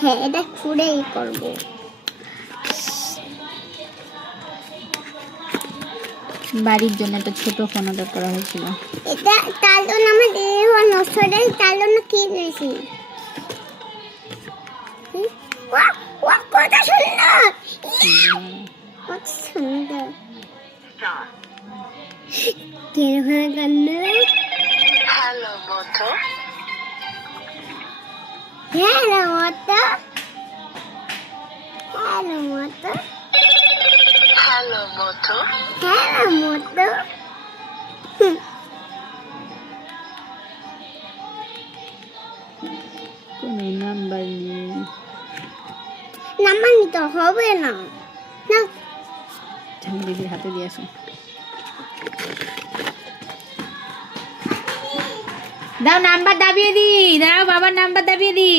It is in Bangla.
হ্যাঁ, এটা খুঁড়েই করবো। বাড়ির জন্য একটা ছোট ফোন অর্ডার করা হয়েছিল। এটা তার জন্য আমার দেহ নষ্ট হয়ে যায়, তার জন্য কিনেছি। কত সুন্দর, কত সুন্দর। কেন কান্না? হ্যালো মতো, হ্যালো মতো, হ্যালো মতো, হ্যালো মতো, হ্যালো মতো। কোনো নাম্বার নেই। নাম্বার নিতে হবে না। না, আমি দিদির হাতে দিয়ে আসো। দাও নাম্বার দাবিয়ে দি, দাও বাবার নাম্বার দাবিয়ে দি।